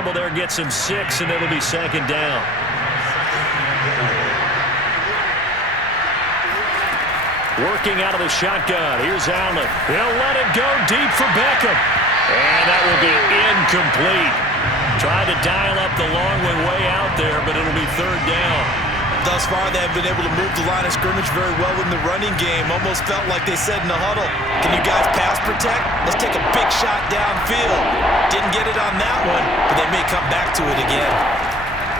scramble there gets him 6, and it'll be second down. Working out of the shotgun. Here's Allen. He'll let it go deep for Beckham. And that will be incomplete. Tried to dial up the long one way out there, but it'll be third down. Thus far, they have been able to move the line of scrimmage very well in the running game. Almost felt like they said in the huddle, can you guys pass protect? Let's take a big shot downfield. Didn't get it on that one, but they may come back to it again.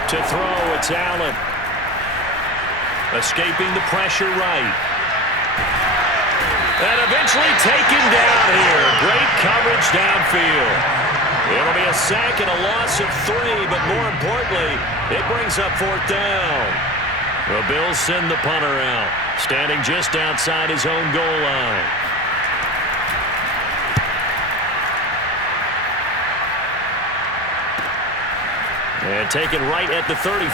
To throw, it's Allen. Escaping the pressure right. And eventually taken down here. Great coverage downfield. It'll be a sack and a loss of 3, but more importantly, it brings up fourth down. The Bills send the punter out, standing just outside his own goal line. And taken right at the 35.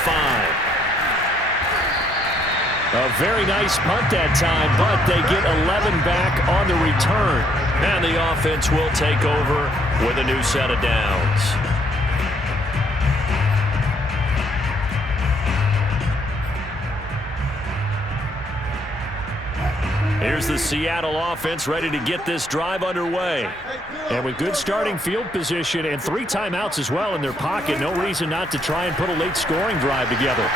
A very nice punt that time, but they get 11 back on the return. And the offense will take over with a new set of downs. Here's the Seattle offense ready to get this drive underway. And with good starting field position and 3 timeouts as well in their pocket, no reason not to try and put a late scoring drive together.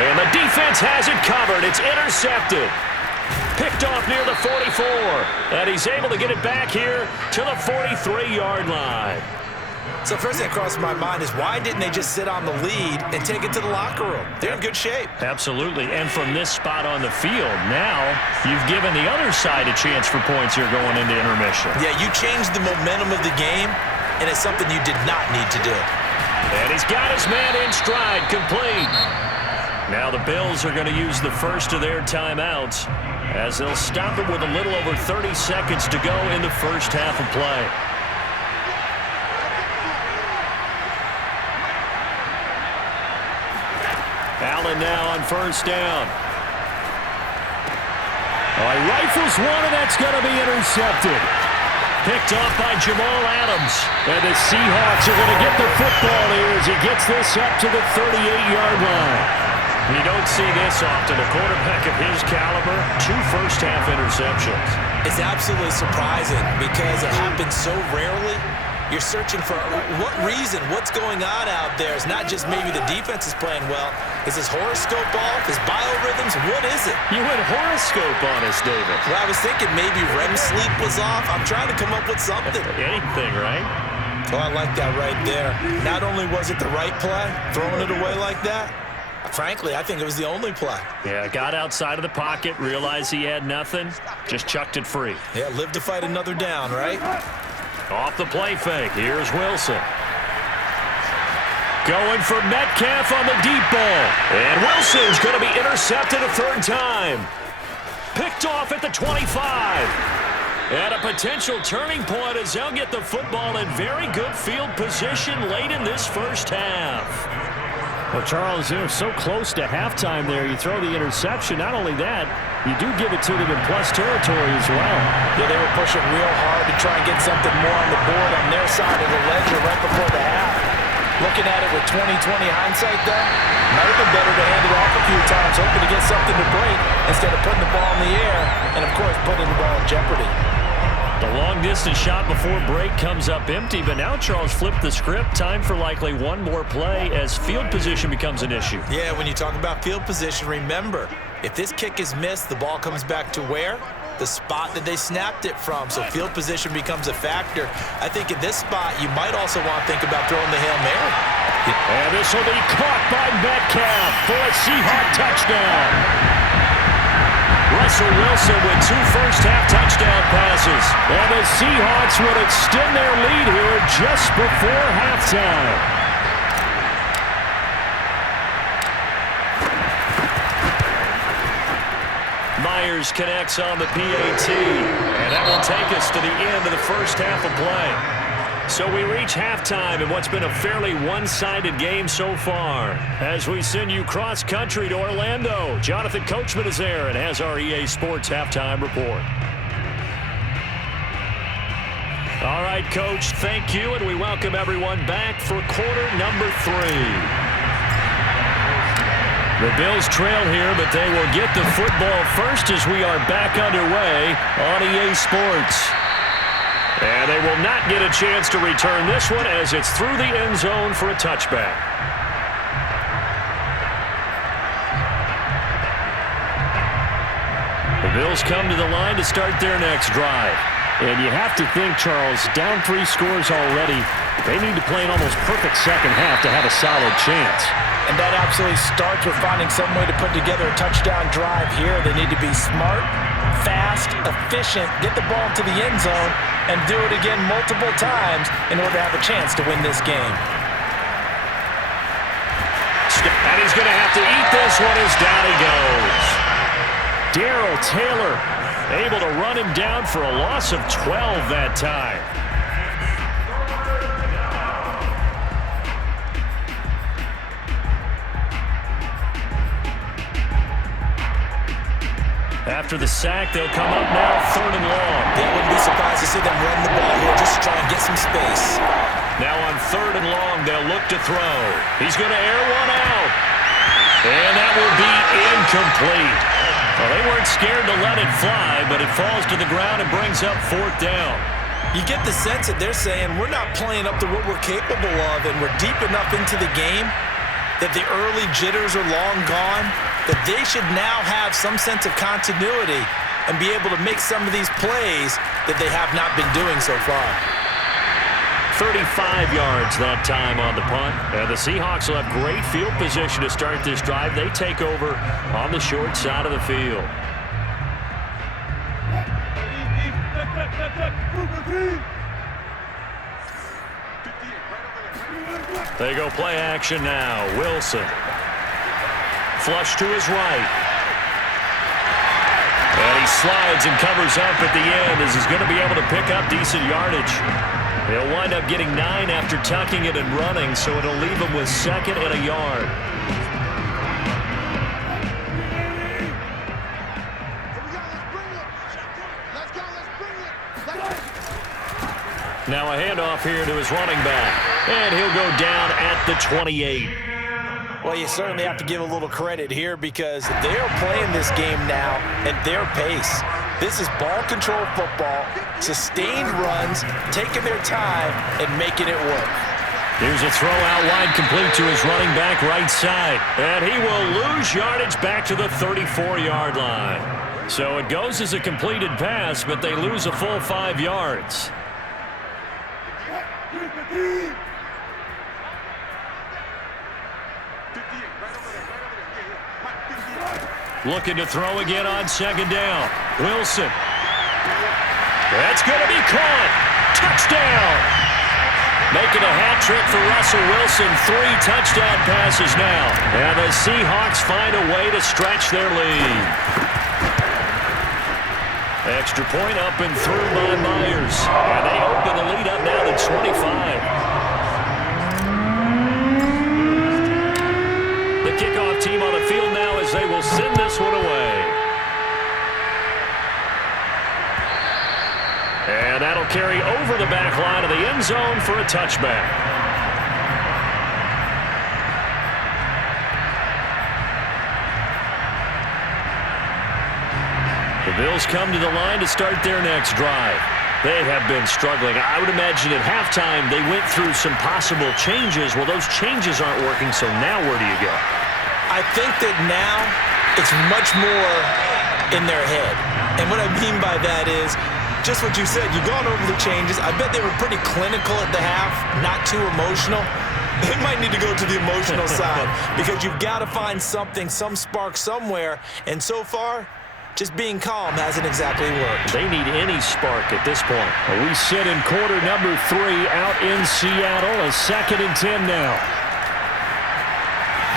And the defense has it covered. It's intercepted. Picked off near the 44. And he's able to get it back here to the 43-yard line. So first thing that crossed my mind is why didn't they just sit on the lead and take it to the locker room? They're in good shape. Absolutely. And from this spot on the field, now you've given the other side a chance for points here going into intermission. Yeah, you changed the momentum of the game, and it's something you did not need to do. And he's got his man in stride, complete. Now the Bills are going to use the first of their timeouts as they'll stop it with a little over 30 seconds to go in the first half of play. Allen now on first down. He rifles one, and that's going to be intercepted. Picked off by Jamal Adams. And the Seahawks are going to get the football here as he gets this up to the 38-yard line. You don't see this often. A quarterback of his caliber, 2 first-half interceptions. It's absolutely surprising because it happens so rarely. You're searching for what reason, what's going on out there. It's not just maybe the defense is playing well. Is his horoscope off? His biorhythms? What is it? You went horoscope on us, David. Well, I was thinking maybe REM sleep was off. I'm trying to come up with something. Anything, right? Oh, I like that right there. Not only was it the right play, throwing it away like that, frankly, I think it was the only play. Yeah, got outside of the pocket, realized he had nothing, just chucked it free. Yeah, live to fight another down, right? Off the play fake, here's Wilson. Going for Metcalf on the deep ball. And Wilson's going to be intercepted a third time. Picked off at the 25. And a potential turning point as they'll get the football in very good field position late in this first half. Well, Charles, they're so close to halftime there. You throw the interception. Not only that, you do give it to them in plus territory as well. Yeah, they were pushing real hard to try and get something more on the board on their side of the ledger right before the half. Looking at it with 20/20 hindsight, though, might have been better to hand it off a few times, hoping to get something to break instead of putting the ball in the air and, of course, putting the ball in jeopardy. The long-distance shot before break comes up empty, but now Charles flipped the script. Time for likely one more play as field position becomes an issue. Yeah, when you talk about field position, remember, if this kick is missed, the ball comes back to where? The spot that they snapped it from. So field position becomes a factor. I think in this spot, you might also want to think about throwing the Hail Mary. And this will be caught by Metcalf for a Seahawk touchdown. Russell Wilson with 2 first-half touchdown passes. And the Seahawks would extend their lead here just before halftime. Myers connects on the PAT. And that will take us to the end of the first half of play. So we reach halftime in what's been a fairly one-sided game so far. As we send you cross-country to Orlando, Jonathan Coachman is there and has our EA Sports halftime report. All right, Coach, thank you, and we welcome everyone back for quarter number 3. The Bills trail here, but they will get the football first as we are back underway on EA Sports. And they will not get a chance to return this one as it's through the end zone for a touchback. The Bills come to the line to start their next drive. And you have to think, Charles, down 3 scores already, they need to play an almost perfect second half to have a solid chance. And that absolutely starts with finding some way to put together a touchdown drive here. They need to be smart, fast, efficient, get the ball to the end zone, and do it again multiple times in order to have a chance to win this game. And he's going to have to eat this one as down he goes. Darrell Taylor able to run him down for a loss of 12 that time. After the sack, they'll come up now, 3rd and long. They wouldn't be surprised to see them run the ball here just to try and get some space. Now on 3rd and long, they'll look to throw. He's going to air one out. And that will be incomplete. Well, they weren't scared to let it fly, but it falls to the ground and brings up 4th down. You get the sense that they're saying we're not playing up to what we're capable of, and we're deep enough into the game that the early jitters are long gone, that they should now have some sense of continuity and be able to make some of these plays that they have not been doing so far. 35 yards that time on the punt. And the Seahawks will have great field position to start this drive. They take over on the short side of the field. They go play action now. Wilson. Flush to his right. And he slides and covers up at the end as he's going to be able to pick up decent yardage. He'll wind up getting 9 after tucking it and running, so it'll leave him with 2nd and a yard. Now a handoff here to his running back, and he'll go down at the 28. Well, you certainly have to give a little credit here because they're playing this game now at their pace. This is ball control football, sustained runs, taking their time and making it work. Here's a throw out wide complete to his running back right side. And he will lose yardage back to the 34-yard line. So it goes as a completed pass, but they lose a full 5 yards. Looking to throw again on 2nd down. Wilson. That's going to be caught. Touchdown. Making a hat trick for Russell Wilson. 3 touchdown passes now. And the Seahawks find a way to stretch their lead. Extra point up and through by Myers. And they open the lead up now to 25. The kickoff team on the field now as they will send this one away. And that'll carry over the back line of the end zone for a touchback. The Bills come to the line to start their next drive. They have been struggling. I would imagine at halftime they went through some possible changes. Well, those changes aren't working, so now where do you go? I think that now it's much more in their head. And what I mean by that is just what you said. You've gone over the changes. I bet they were pretty clinical at the half, not too emotional. They might need to go to the emotional side because you've got to find something, some spark somewhere. And so far, just being calm hasn't exactly worked. They need any spark at this point. We sit in quarter number 3 out in Seattle. A 2nd and 10 now.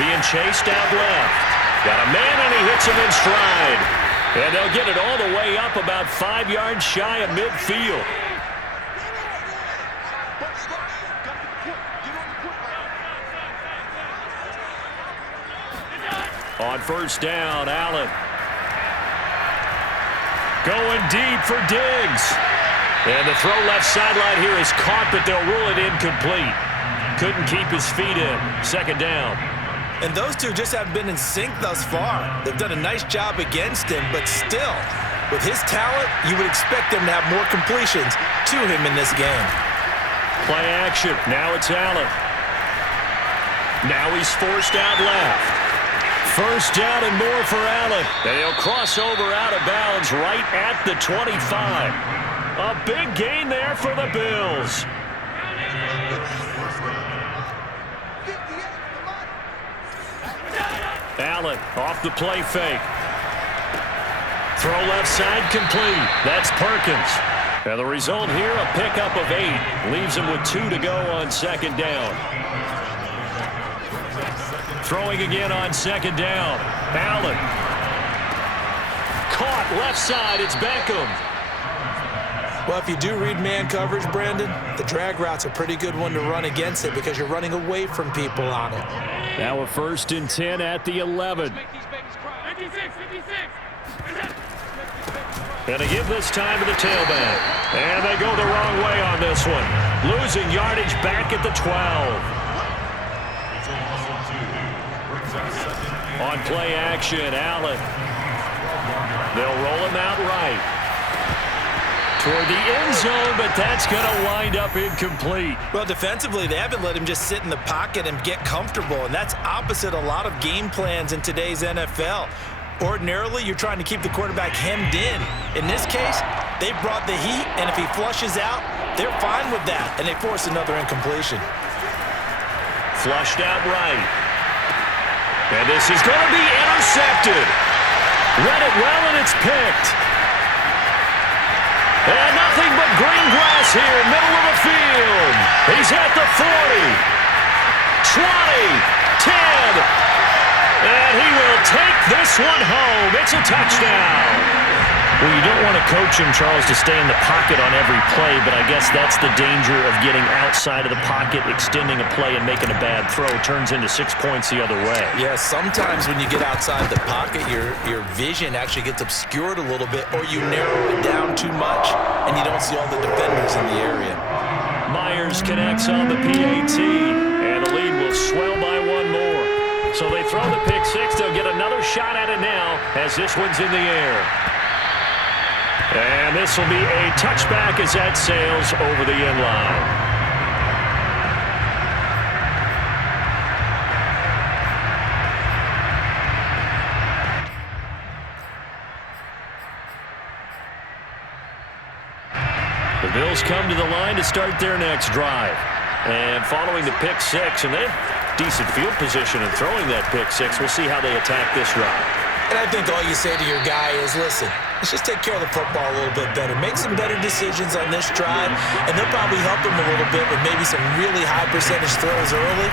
Being chased out left. Got a man and he hits him in stride. And they'll get it all the way up about 5 yards shy of midfield. On 1st down, Allen. Going deep for Diggs. And the throw left sideline here is caught, but they'll rule it incomplete. Couldn't keep his feet in. Second down. And those two just haven't been in sync thus far. They've done a nice job against him, but still, with his talent, you would expect him to have more completions to him in this game. Play action. Now it's Allen. Now he's forced out left. First down and more for Allen. They'll cross over out of bounds right at the 25. A big gain there for the Bills. Allen off the play fake. Throw left side complete. That's Perkins. And the result here, a pickup of 8. Leaves him with 2 to go on second down. Throwing again on second down. Allen. Caught left side. It's Beckham. Well, if you do read man coverage, Brandon, the drag route's a pretty good one to run against it because you're running away from people on it. Now a 1st and 10 at the 11. And they give this time to the tailback. And they go the wrong way on this one. Losing yardage back at the 12. On play action, Allen. They'll roll him out right. Toward the end zone, but that's going to wind up incomplete. Well, defensively, they haven't let him just sit in the pocket and get comfortable, and that's opposite a lot of game plans in today's NFL. Ordinarily, you're trying to keep the quarterback hemmed in. In this case, they brought the heat, and if he flushes out, they're fine with that, and they force another incompletion. Flushed out right. And this is going to be intercepted. Read it well, and it's picked. And nothing but green grass here, middle of the field. He's at the 40, 20, 10. And he will take this one home. It's a touchdown. Well, you don't want to coach him, Charles, to stay in the pocket on every play, but I guess that's the danger of getting outside of the pocket, extending a play, and making a bad throw. Turns into 6 points the other way. Yeah, sometimes when you get outside the pocket, your vision actually gets obscured a little bit, or you narrow it down too much, and you don't see all the defenders in the area. Myers connects on the PAT, and the lead will swell by 1 more. So they throw the pick 6. They'll get another shot at it now as this one's in the air. And this will be a touchback as that sails over the end line. The Bills come to the line to start their next drive. And following the pick 6, and they have decent field position in throwing that pick 6. We'll see how they attack this drive. And I think all you say to your guy is, listen, let's just take care of the football a little bit better. Make some better decisions on this drive, and they'll probably help him a little bit with maybe some really high percentage throws early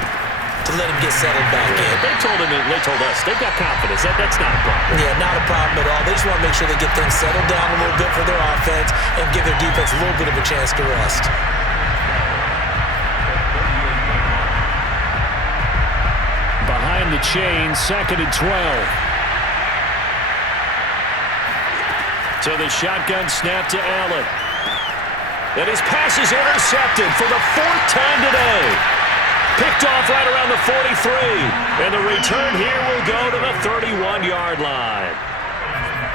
to let him get settled back in. They told us, they've got confidence. That's not a problem. Yeah, not a problem at all. They just want to make sure they get things settled down a little bit for their offense and give their defense a little bit of a chance to rest. Behind the chain, 2nd and 12. So the shotgun snap to Allen. And his pass is intercepted for the 4th time today. Picked off right around the 43. And the return here will go to the 31-yard line.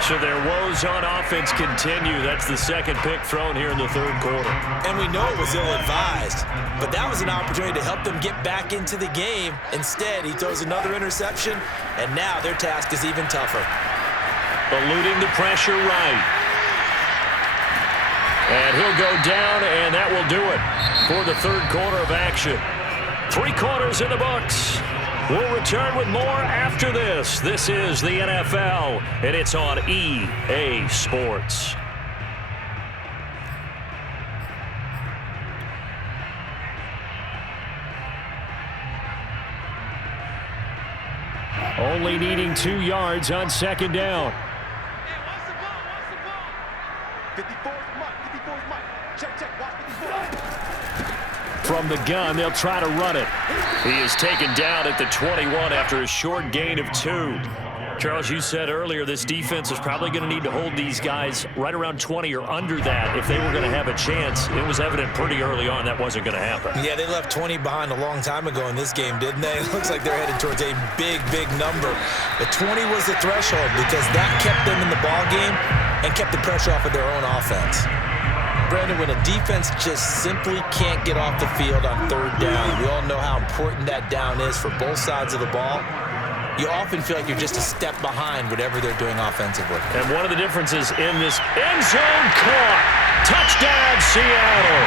So their woes on offense continue. That's the 2nd pick thrown here in the 3rd quarter. And we know it was ill-advised, but that was an opportunity to help them get back into the game. Instead, he throws another interception, and now their task is even tougher. Eluding the pressure right. And he'll go down, and that will do it for the 3rd quarter of action. 3 quarters in the books. We'll return with more after this. This is the NFL, and it's on EA Sports. Only needing 2 yards on 2nd down. 54 Mike. Check. Watch 54. From the gun, they'll try to run it. He is taken down at the 21 after a short gain of 2. Charles, you said earlier this defense is probably going to need to hold these guys right around 20 or under that if they were going to have a chance. It was evident pretty early on that wasn't going to happen. Yeah, they left 20 behind a long time ago in this game, didn't they? It looks like they're headed towards a big, big number. But 20 was the threshold because that kept them in the ball game and kept the pressure off of their own offense. Brandon, when a defense just simply can't get off the field on third down, we all know how important that down is for both sides of the ball. You often feel like you're just a step behind whatever they're doing offensively. And one of the differences in this end zone caught. Touchdown, Seattle.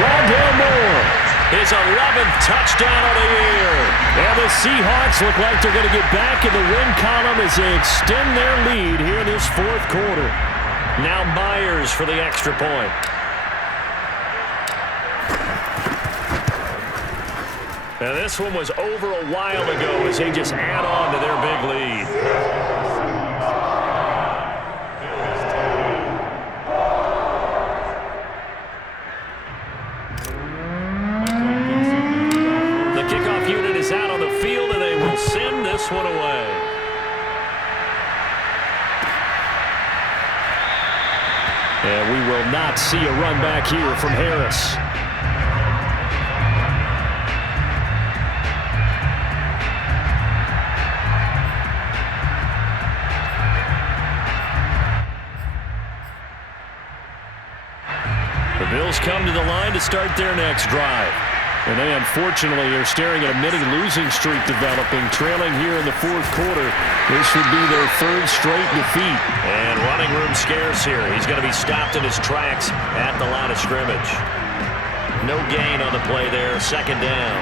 Rondale Moore, his 11th touchdown of the year. And the Seahawks look like they're going to get back in the win column as they extend their lead here in this fourth quarter. Now Myers for the extra point. Now this one was over a while ago as they just add on to their big lead. The kickoff unit is out on the field and they will send this one away. And we will not see a run back here from Harris. The Bills come to the line to start their next drive. And they unfortunately are staring at a mini losing streak developing, trailing here in the fourth quarter. This would be their third straight defeat. And running room scarce here. He's going to be stopped in his tracks at the line of scrimmage. No gain on the play there, second down.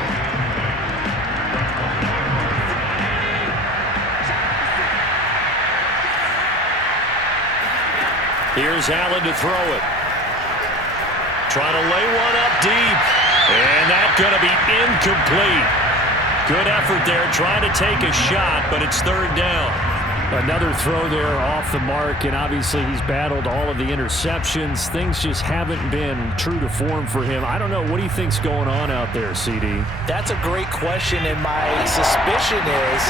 Here's Allen to throw it. Trying to lay one up deep. And that's going to be incomplete. Good effort there trying to take a shot, but it's third down. Another throw there off the mark, and obviously he's battled all of the interceptions. Things just haven't been true to form for him. I don't know. What do you think's going on out there, CD? That's a great question, and my suspicion is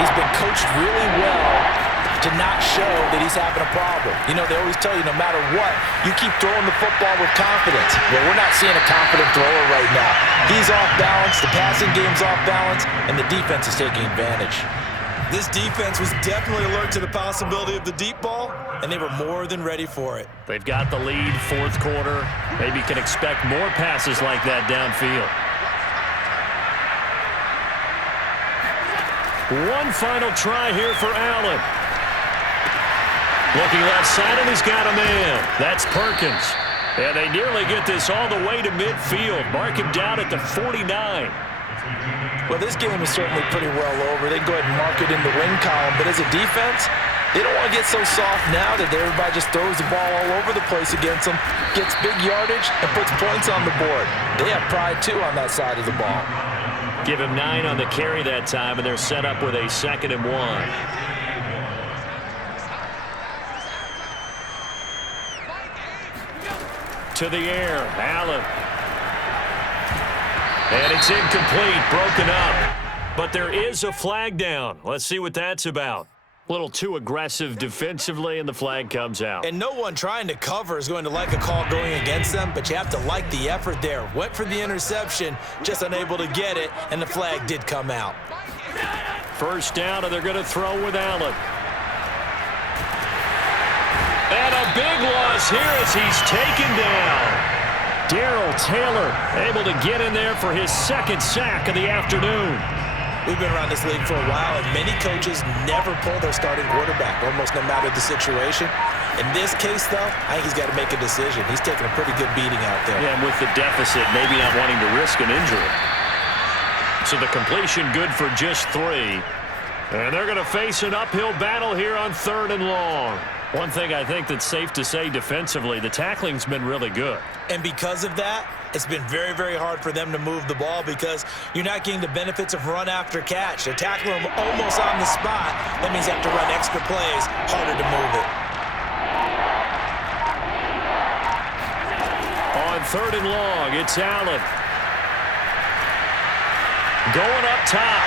he's been coached really well to not show that he's having a problem. You know, they always tell you no matter what, you keep throwing the football with confidence. Well, we're not seeing a confident thrower right now. He's off balance, the passing game's off balance, and the defense is taking advantage. This defense was definitely alert to the possibility of the deep ball, and they were more than ready for it. They've got the lead, fourth quarter. Maybe can expect more passes like that downfield. One final try here for Allen. Looking left side, and he's got a man. That's Perkins. And they nearly get this all the way to midfield. Mark him down at the 49. Well, this game is certainly pretty well over. They go ahead and mark it in the win column. But as a defense, they don't want to get so soft now that everybody just throws the ball all over the place against them, gets big yardage, and puts points on the board. They have pride, too, on that side of the ball. Give him 9 on the carry that time, and they're set up with a 2nd and 1. To the air, Allen. And it's incomplete, broken up. But there is a flag down. Let's see what that's about. A little too aggressive defensively, and the flag comes out. And no one trying to cover is going to like a call going against them, but you have to like the effort there. Went for the interception, just unable to get it, and the flag did come out. First down, and they're going to throw with Allen. And a big loss here as he's taken down. Darrell Taylor able to get in there for his 2nd sack of the afternoon. We've been around this league for a while, and many coaches never pull their starting quarterback, almost no matter the situation. In this case, though, I think he's got to make a decision. He's taking a pretty good beating out there. Yeah, and with the deficit, maybe not wanting to risk an injury. So the completion good for just 3. And they're going to face an uphill battle here on 3rd and long. One thing I think that's safe to say defensively, the tackling's been really good. And because of that, it's been very, very hard for them to move the ball because you're not getting the benefits of run after catch. They're tackling them almost on the spot. That means they have to run extra plays, harder to move it. On 3rd and long, it's Allen. Going up top.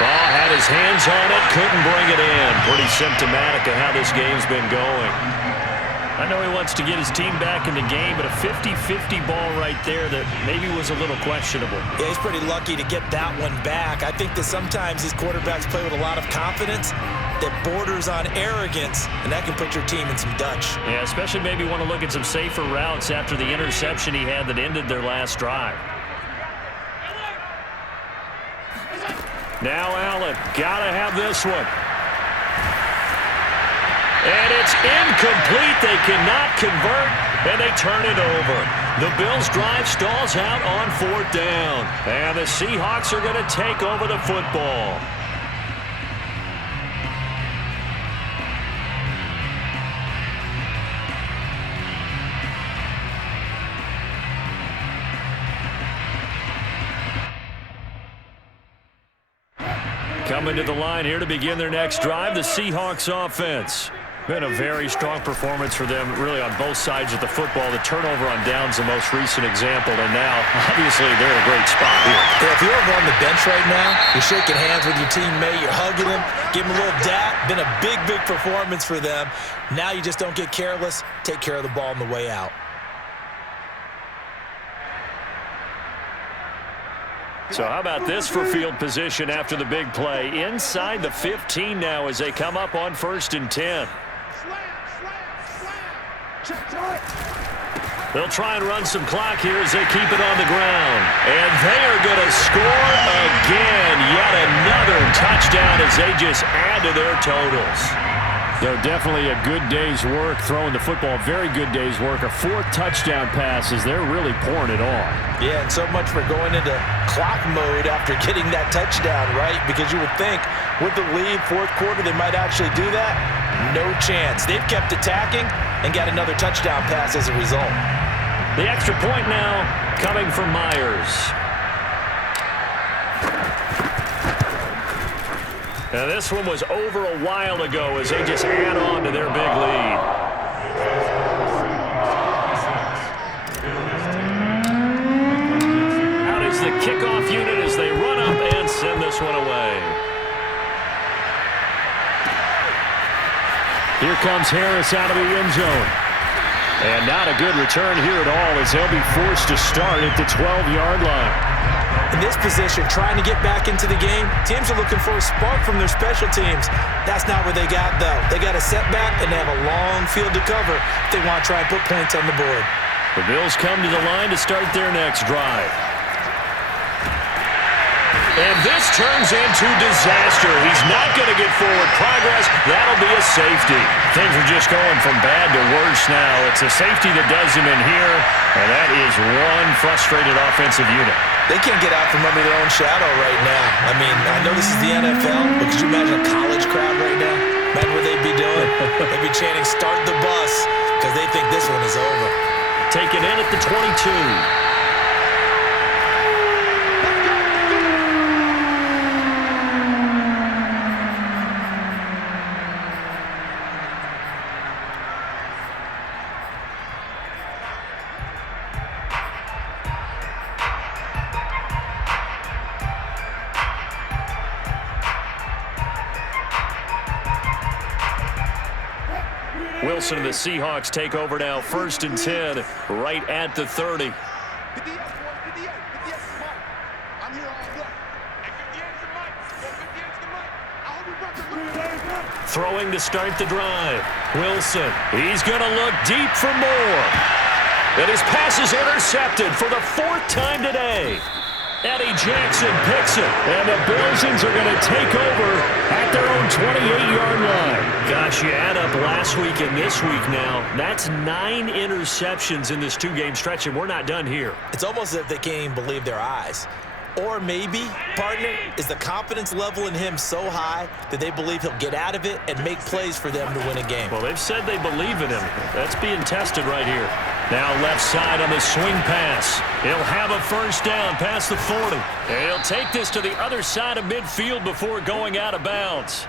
Oh, had his hands on it, couldn't bring it in. Pretty symptomatic of how this game's been going. I know he wants to get his team back in the game, but a 50-50 ball right there that maybe was a little questionable. Yeah, he's pretty lucky to get that one back. I think that sometimes these quarterbacks play with a lot of confidence that borders on arrogance, and that can put your team in some Dutch. Yeah, especially maybe want to look at some safer routes after the interception he had that ended their last drive. Now Allen, gotta have this one. And it's incomplete. They cannot convert, and they turn it over. The Bills' drive stalls out on 4th down. And the Seahawks are going to take over the football. Coming to the line here to begin their next drive, the Seahawks offense. Been a very strong performance for them, really, on both sides of the football. The turnover on downs, the most recent example, and now, obviously, they're in a great spot here. Yeah, if you're over on the bench right now, you're shaking hands with your teammate, you're hugging him, give him a little dap. Been a big, big performance for them. Now you just don't get careless. Take care of the ball on the way out. So how about this for field position after the big play? Inside the 15 now as they come up on 1st and 10. They'll try and run some clock here as they keep it on the ground. And they are going to score again. Yet another touchdown as they just add to their totals. They're definitely a good day's work throwing the football. Very good day's work. A 4th touchdown pass as they're really pouring it on. Yeah, and so much for going into clock mode after getting that touchdown, right? Because you would think with the lead, 4th quarter, they might actually do that. No chance. They've kept attacking and got another touchdown pass as a result. The extra point now coming from Myers. Now this one was over a while ago as they just add on to their big lead. Out is the kickoff unit as they run up and send this one away. Here comes Harris out of the end zone. And not a good return here at all as they'll be forced to start at the 12-yard line. In this position, trying to get back into the game, teams are looking for a spark from their special teams. That's not what they got, though. They got a setback, and they have a long field to cover if they want to try and put points on the board. The Bills come to the line to start their next drive. And this turns into disaster. He's not going to get forward progress. That'll be a safety. Things are just going from bad to worse now. It's a safety that does him in here, and that is one frustrated offensive unit. They can't get out from under their own shadow right now. I mean, I know this is the NFL, but could you imagine a college crowd right now? Imagine what they'd be doing. They'd be chanting, "Start the bus," because they think this one is over. Taken in at the 22. Wilson and the Seahawks take over now, 1st and 10, right at the 30. 58, 58, 58, Mike. I'm here all day. And 58's the mic. 58's the mic. I hope we brought the Throwing to start the drive. Wilson, he's going to look deep for more. And his pass is intercepted for the 4th time today. Eddie Jackson picks it, and the Bills are going to take over at their own 28-yard line. Gosh, you add up last week and this week now, that's 9 interceptions in this 2-game stretch, and we're not done here. It's almost as if they can't even believe their eyes. Or maybe, partner, is the confidence level in him so high that they believe he'll get out of it and make plays for them to win a game. Well, they've said they believe in him. That's being tested right here. Now left side on the swing pass. He'll have a 1st down past the 40. And he'll take this to the other side of midfield before going out of bounds.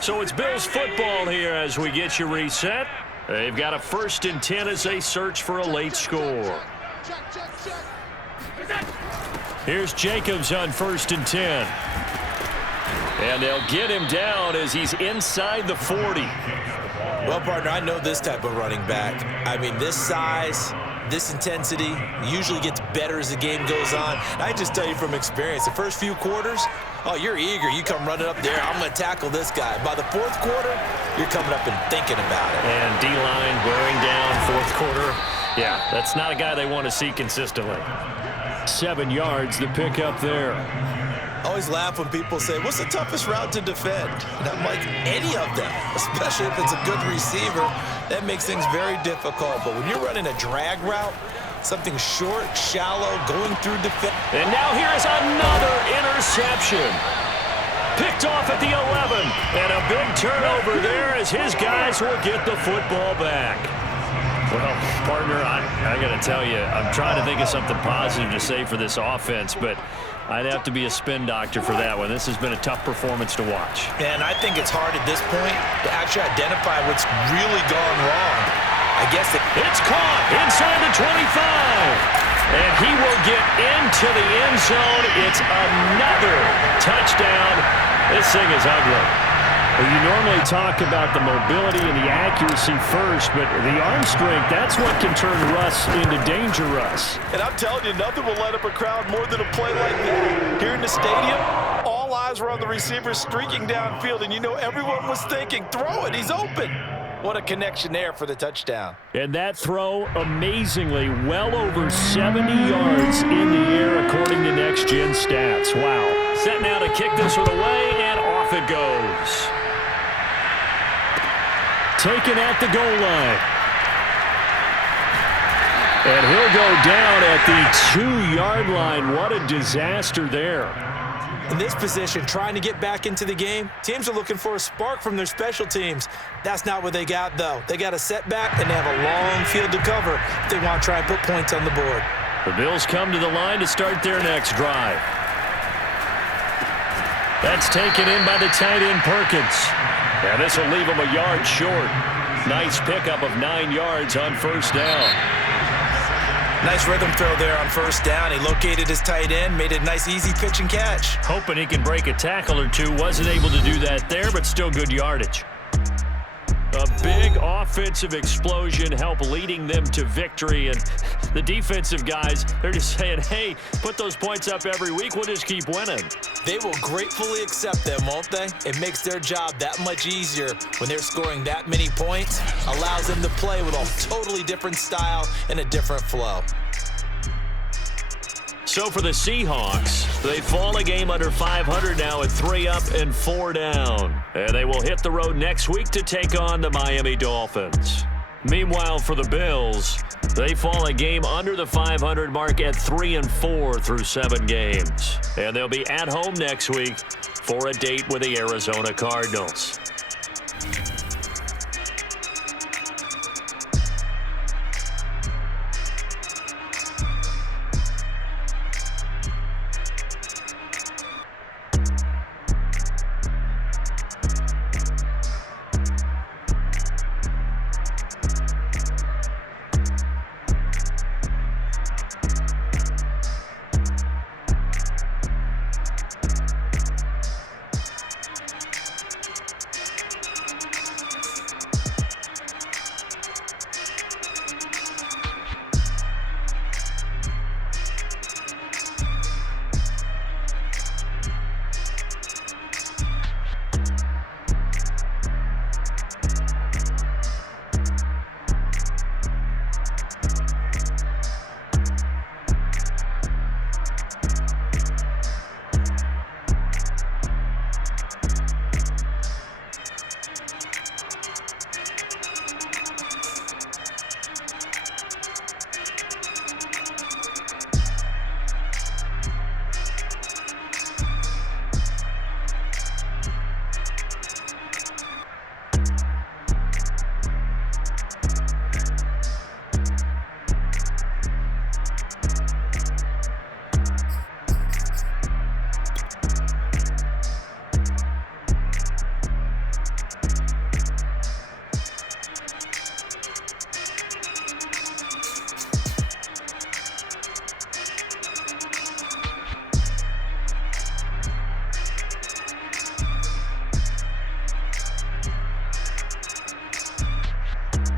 So it's Bills football here as we get you reset. They've got a 1st and 10 as they search for a late score. Check, check, check. Here's Jacobs on 1st and 10. And they'll get him down as he's inside the 40. Well, partner, I know this type of running back. I mean, this size, this intensity usually gets better as the game goes on. And I just tell you from experience, the first few quarters, oh, you're eager. You come running up there, I'm going to tackle this guy. By the 4th quarter, you're coming up and thinking about it. And D-line wearing down 4th quarter. Yeah, that's not a guy they want to see consistently. 7 yards, the pick up there. I always laugh when people say, what's the toughest route to defend? And I'm like, any of them, especially if it's a good receiver. That makes things very difficult. But when you're running a drag route, something short, shallow, going through defense. And now here is another interception. Picked off at the 11. And a big turnover there as his guys will get the football back. Well, partner, I got to tell you, I'm trying to think of something positive to say for this offense, but I'd have to be a spin doctor for that one. This has been a tough performance to watch. And I think it's hard at this point to actually identify what's really gone wrong. I guess it's caught inside the 25. And he will get into the end zone. It's another touchdown. This thing is ugly. Well, you normally talk about the mobility and the accuracy first, but the arm strength, that's what can turn Russ into danger Russ. And I'm telling you, nothing will light up a crowd more than a play like that. Here in the stadium, all eyes were on the receiver streaking downfield, and you know everyone was thinking, throw it, he's open. What a connection there for the touchdown. And that throw, amazingly, well over 70 yards in the air, according to Next Gen Stats. Wow. Set now to kick this one away, and off it goes. Taken at the goal line. And he'll go down at the 2-yard line. What a disaster there. In this position, trying to get back into the game, teams are looking for a spark from their special teams. That's not what they got, though. They got a setback, and they have a long field to cover if they want to try and put points on the board. The Bills come to the line to start their next drive. That's taken in by the tight end Perkins. And this will leave him a yard short. Nice pickup of 9 yards on 1st down. Nice rhythm throw there on 1st down. He located his tight end, made a nice easy pitch and catch. Hoping he can break a tackle or two. Wasn't able to do that there, but still good yardage. A big offensive explosion helped leading them to victory. And the defensive guys, they're just saying, hey, put those points up every week. We'll just keep winning. They will gratefully accept them, won't they? It makes their job that much easier when they're scoring that many points. Allows them to play with a totally different style and a different flow. So for the Seahawks, they fall a game under 500 now at 3 up and 4 down. And they will hit the road next week to take on the Miami Dolphins. Meanwhile, for the Bills, they fall a game under the 500 mark at 3 and 4 through 7 games. And they'll be at home next week for a date with the Arizona Cardinals.